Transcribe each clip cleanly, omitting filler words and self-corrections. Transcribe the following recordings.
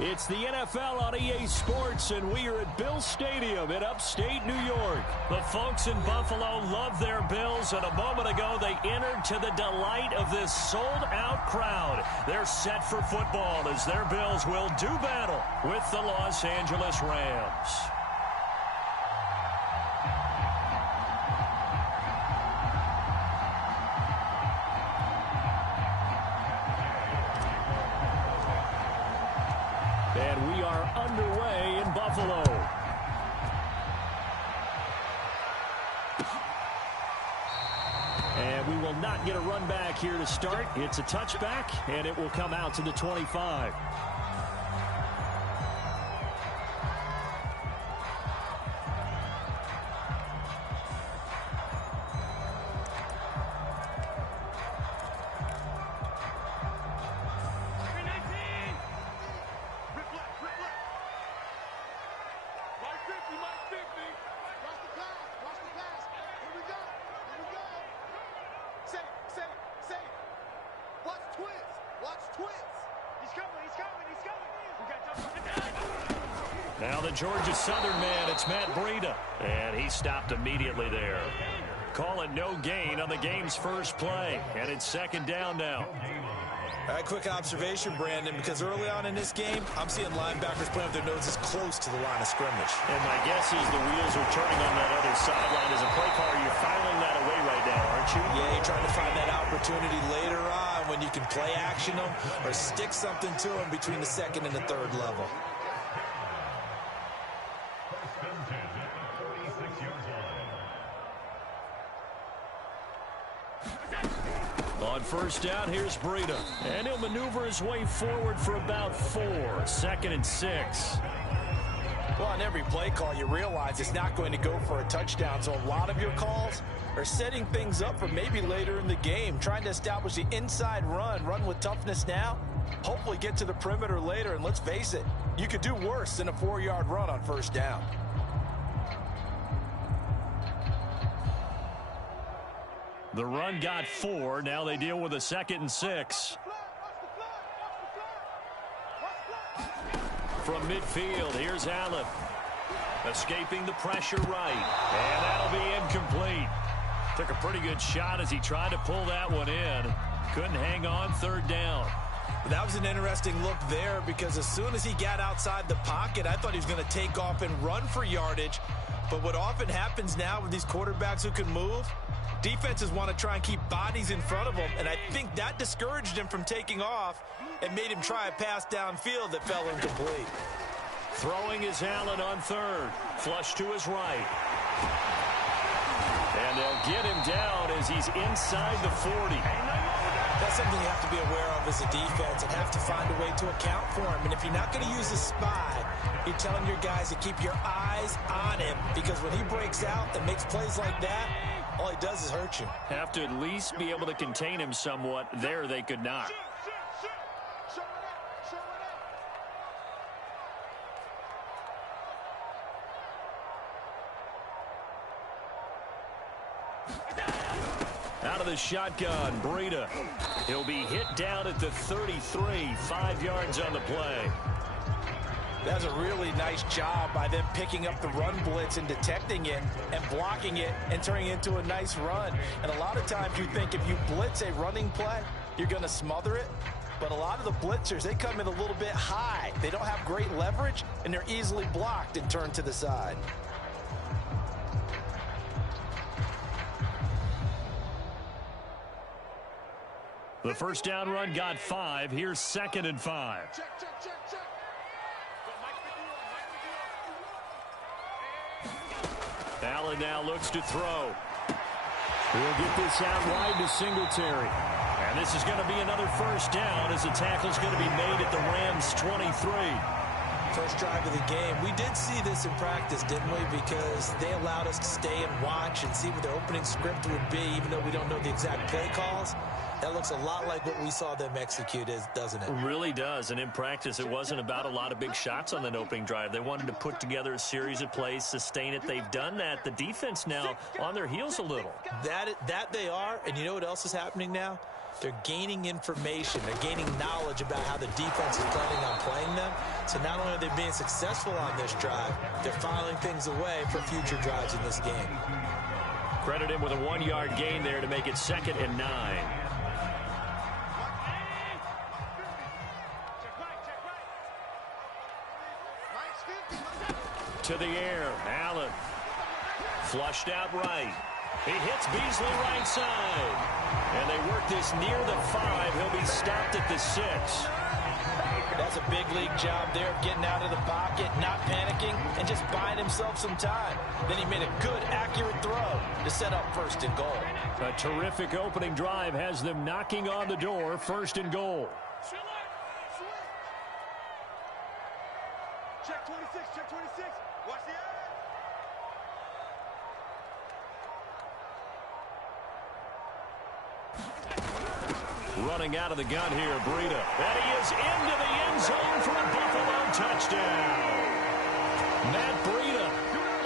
It's the NFL on EA Sports, and we are at Bills Stadium in upstate New York. The folks in Buffalo love their Bills, and a moment ago they entered to the delight of this sold-out crowd. They're set for football as their Bills will do battle with the Los Angeles Rams. And we are underway in Buffalo. And we will not get a run back here to start. It's a touchback, and it will come out to the 25. Now the Georgia Southern man, it's Matt Breida. And he stopped immediately there. Call it no gain on the game's first play. And it's second down now. All right, quick observation, Brandon, because early on in this game, I'm seeing linebackers playing with their noses close to the line of scrimmage. And my guess is the wheels are turning on that other sideline. As a play caller, you're filing that away right now, aren't you? Yeah, you're trying to find that opportunity later on when you can play action them or stick something to them between the second and the third level. On first down, here's Breida. And he'll maneuver his way forward for about 4. 2nd and 6. Well, on every play call, you realize it's not going to go for a touchdown. So a lot of your calls are setting things up for maybe later in the game, trying to establish the inside run with toughness now, hopefully get to the perimeter later. And let's face it, you could do worse than a 4-yard run on first down. The run got 4. Now they deal with a 2nd and 6. From midfield, here's Allen. Escaping the pressure right. And that'll be incomplete. Took a pretty good shot as he tried to pull that one in. Couldn't hang on 3rd down. That was an interesting look there because as soon as he got outside the pocket, I thought he was going to take off and run for yardage. But what often happens now with these quarterbacks who can move, defenses want to try and keep bodies in front of them, and I think that discouraged him from taking off and made him try a pass downfield that fell incomplete. Throwing is Allen on 3rd. Flush to his right. And they'll get him down as he's inside the 40. That's something you have to be aware of as a defense and have to find a way to account for him. And if you're not going to use a spy, you're telling your guys to keep your eyes on him, because when he breaks out and makes plays like that, all he does is hurt you. Have to at least be able to contain him somewhat. There they could not. Out of the shotgun, Breida. He'll be hit down at the 33, 5 yards on the play. That's a really nice job by them picking up the run blitz and detecting it and blocking it and turning it into a nice run. And a lot of times you think if you blitz a running play, you're going to smother it. But a lot of the blitzers, they come in a little bit high. They don't have great leverage, and they're easily blocked and turned to the side. The first down run got 5. Here's 2nd and 5. Allen now looks to throw. He'll get this out wide to Singletary. And this is going to be another first down as the tackle's going to be made at the Rams' 23. First drive of the game. We did see this in practice, didn't we? Because they allowed us to stay and watch and see what the opening script would be, even though we don't know the exact play calls. That looks a lot like what we saw them execute, doesn't it? It really does. And in practice, it wasn't about a lot of big shots on that opening drive. They wanted to put together a series of plays, sustain it. They've done that. The defense now on their heels a little. That they are. And you know what else is happening now? They're gaining information. They're gaining knowledge about how the defense is planning on playing them. So not only are they being successful on this drive, they're filing things away for future drives in this game. Credit him with a 1-yard gain there to make it 2nd and 9. To the air, Allen. Flushed out right. He hits Beasley right side. And they work this near the 5. He'll be stopped at the 6. That's a big league job there of getting out of the pocket, not panicking, and just buying himself some time. Then he made a good, accurate throw to set up 1st and goal. A terrific opening drive has them knocking on the door, 1st and goal. Check 26, check 26. Watch the edge. Running out of the gun here, Breida. And he is into the end zone for a Buffalo touchdown. Matt Breida,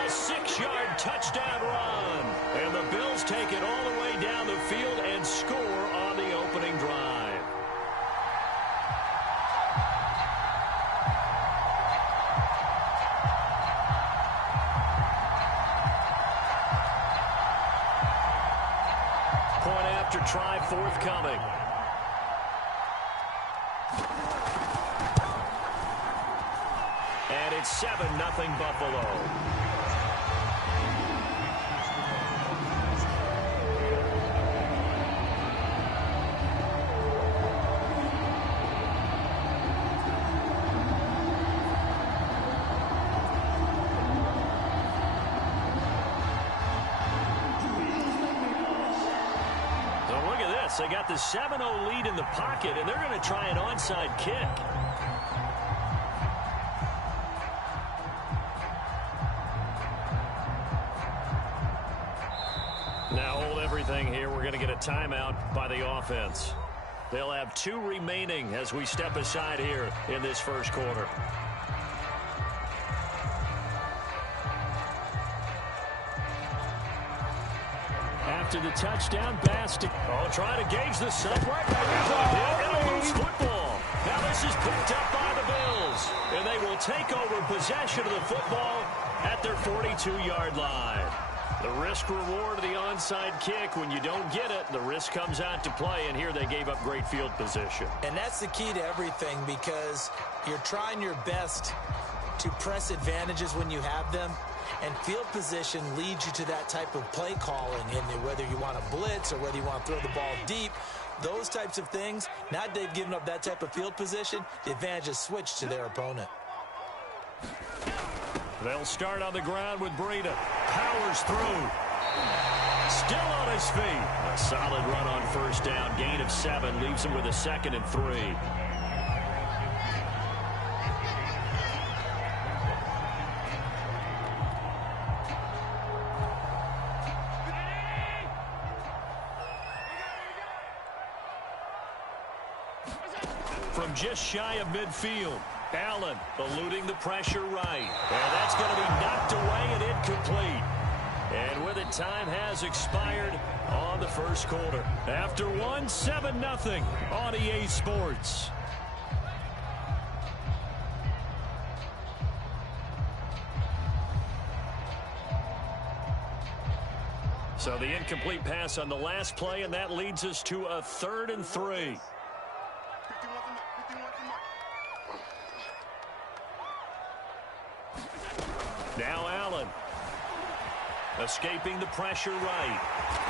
a 6-yard touchdown run. And the Bills take it all the way down the field and score on the opening drive. Point after try forthcoming. And it's 7-0 Buffalo. So look at this. They got the 7-0 lead in the pocket, and they're going to try an onside kick. Now hold everything here. We're going to get a timeout by the offense. They'll have 2 remaining as we step aside here in this first quarter. After the touchdown, Basti. Oh, trying to gauge the subway. And a loose football. Now this is picked up by the Bills. And they will take over possession of the football at their 42-yard line. The risk reward of the onside kick. When you don't get it, the risk comes out to play, and here they gave up great field position. And that's the key to everything, because you're trying your best to press advantages when you have them, and field position leads you to that type of play calling, and whether you want to blitz or whether you want to throw the ball deep, those types of things. Now they've given up that type of field position, the advantage is switched to their opponent. They'll start on the ground with Breida. Powers through. Still on his feet. A solid run on 1st down. Gain of 7 leaves him with a 2nd and 3. From just shy of midfield, Allen eluding the pressure right. And that's going to be knocked away and incomplete. And with it, time has expired on the first quarter. After 7-0 on EA Sports. So the incomplete pass on the last play, and that leads us to a 3rd and 3. Now Allen. Escaping the pressure right.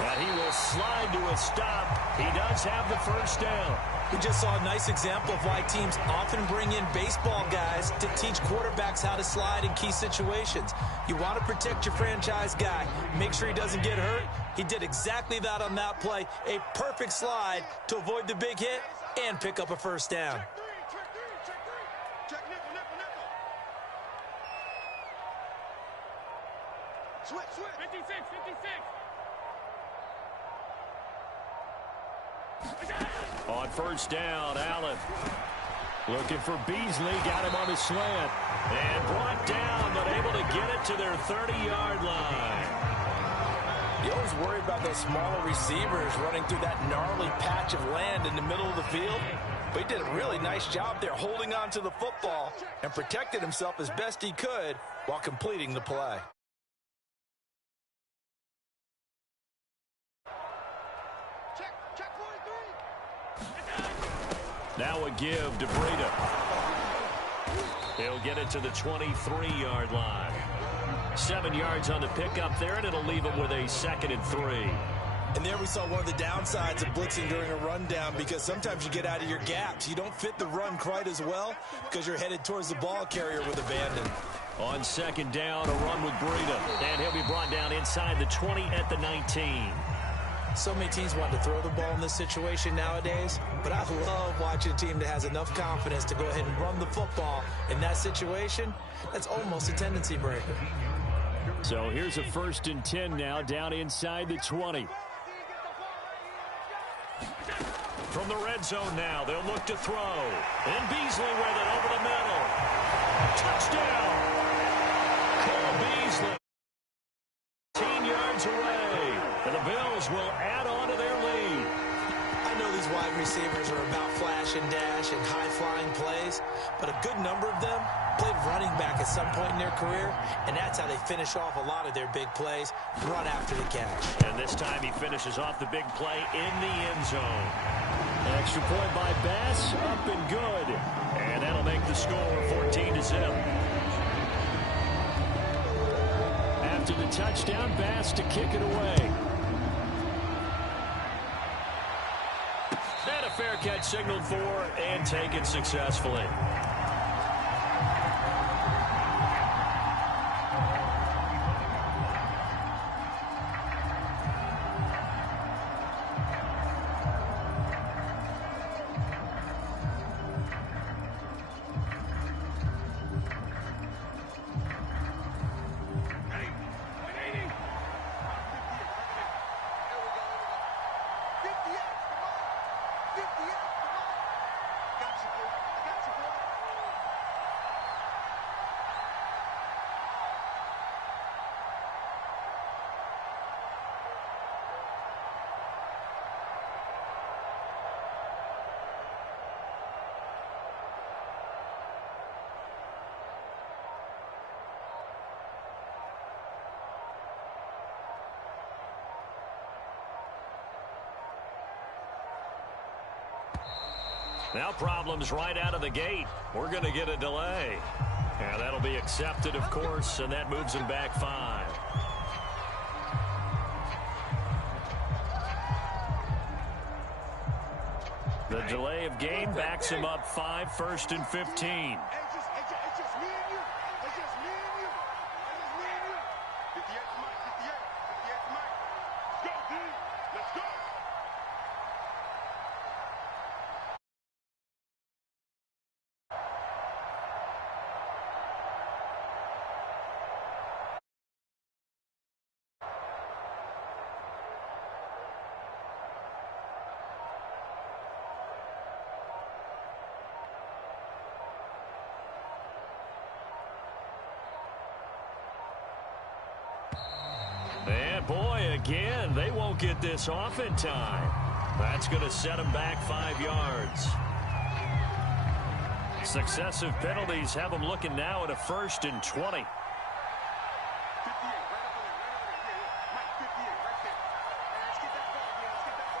And he will slide to a stop. He does have the 1st down. We just saw a nice example of why teams often bring in baseball guys to teach quarterbacks how to slide in key situations. You want to protect your franchise guy. Make sure he doesn't get hurt. He did exactly that on that play. A perfect slide to avoid the big hit and pick up a 1st down. Switch, 56, 56. On first down, Allen. Looking for Beasley. Got him on his slant. And brought down, but able to get it to their 30-yard line. You always worry about those smaller receivers running through that gnarly patch of land in the middle of the field. But he did a really nice job there holding on to the football and protected himself as best he could while completing the play. Check 43. Now a give to Breida. He'll get it to the 23-yard line. 7 yards on the pickup there, and it'll leave him with a 2nd and 3. And there we saw one of the downsides of blitzing during a rundown, because sometimes you get out of your gaps. You don't fit the run quite as well because you're headed towards the ball carrier with abandon. On 2nd down, a run with Breida. And he'll be brought down inside the 20 at the 19. So many teams want to throw the ball in this situation nowadays, but I love watching a team that has enough confidence to go ahead and run the football. In that situation, that's almost a tendency breaker. So here's a 1st and 10 now, down inside the 20. From the red zone now, they'll look to throw. And Beasley with it over the middle. Touchdown! Cole Beasley. 18 yards away. And the Bills will add on to their lead. I know these wide receivers are about flash and dash and high-flying plays, but a good number of them played running back at some point in their career, and that's how they finish off a lot of their big plays, run after the catch. And this time he finishes off the big play in the end zone. An extra point by Bass, up and good. And that'll make the score 14-0. After the touchdown, Bass to kick it away. And a fair catch signaled for and taken successfully. Now problems right out of the gate. We're going to get a delay. And that'll be accepted, of course, and that moves him back 5. The delay of game backs him up 5, 1st and 15. It's just me and you. It's just me and you. It's just me and you. 58 to Mike. 58 to Mike. Let's go, D. Let's go. And boy, again, they won't get this off in time. That's going to set them back 5 yards. Successive penalties have them looking now at a 1st and 20. 58, right up there. Yeah. Mike, 58, right there. Let's get that ball, man. Let's get that ball right here.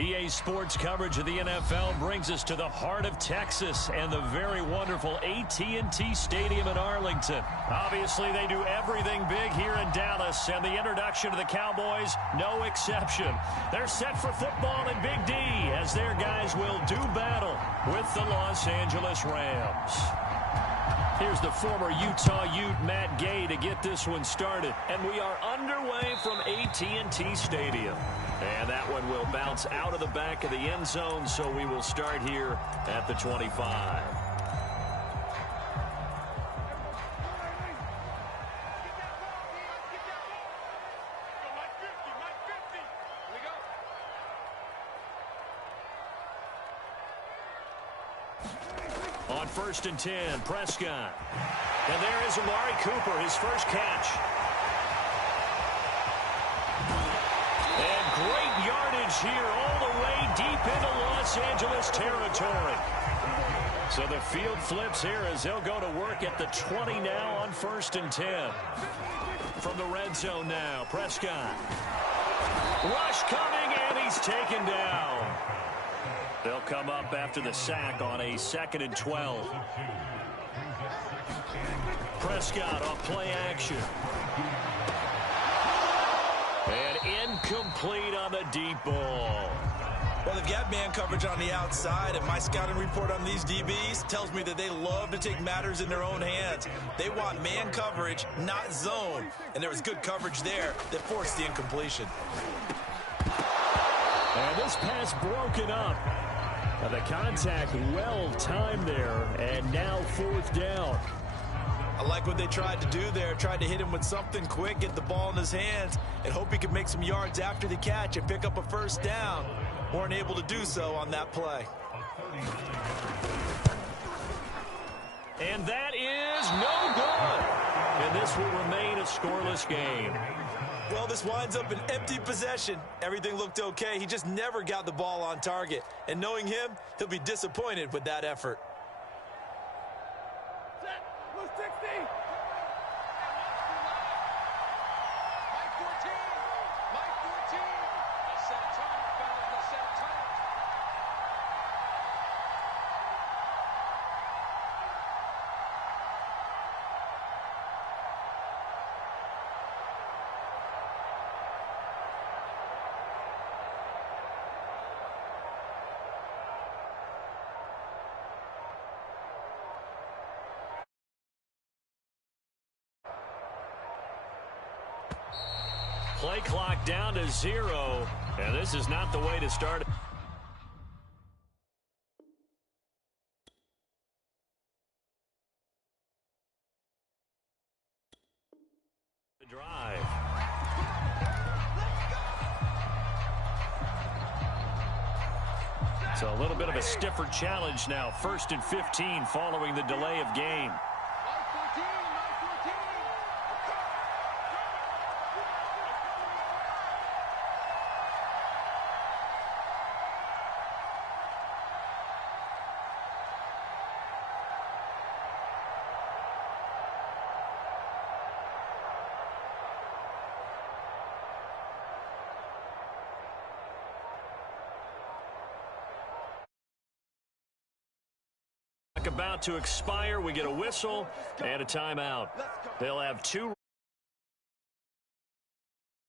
EA Sports coverage of the NFL brings us to the heart of Texas and the very wonderful AT&T Stadium in Arlington. Obviously, they do everything big here in Dallas, and the introduction to the Cowboys, no exception. They're set for football in Big D as their guys will do battle with the Los Angeles Rams. Here's the former Utah Ute, Matt Gay, to get this one started. And we are underway from AT&T Stadium. And that one will bounce out of the back of the end zone, so we will start here at the 25. On 1st and 10, Prescott. And there is Amari Cooper, his first catch. And great yardage here all the way deep into Los Angeles territory. So the field flips here as they'll go to work at the 20 now on 1st and 10. From the red zone now, Prescott. Rush coming, and he's taken down. They'll come up after the sack on a 2nd and 12. Prescott off play action. And incomplete on the deep ball. Well, they've got man coverage on the outside, and my scouting report on these DBs tells me that they love to take matters in their own hands. They want man coverage, not zone. And there was good coverage there that forced the incompletion. And this pass broken up. The contact well timed there, and now 4th down. I like what they tried to do there. Tried to hit him with something quick, get the ball in his hands, and hope he could make some yards after the catch and pick up a 1st down. Weren't able to do so on that play. And that is no good. And this will remain a scoreless game. Well, this winds up an empty possession. Everything looked okay. He just never got the ball on target. And knowing him, he'll be disappointed with that effort. Play clock down to 0, and this is not the way to start. The drive. So a little bit of a stiffer challenge now. 1st and 15 following the delay of game. About to expire. We get a whistle and a timeout. They'll have 2.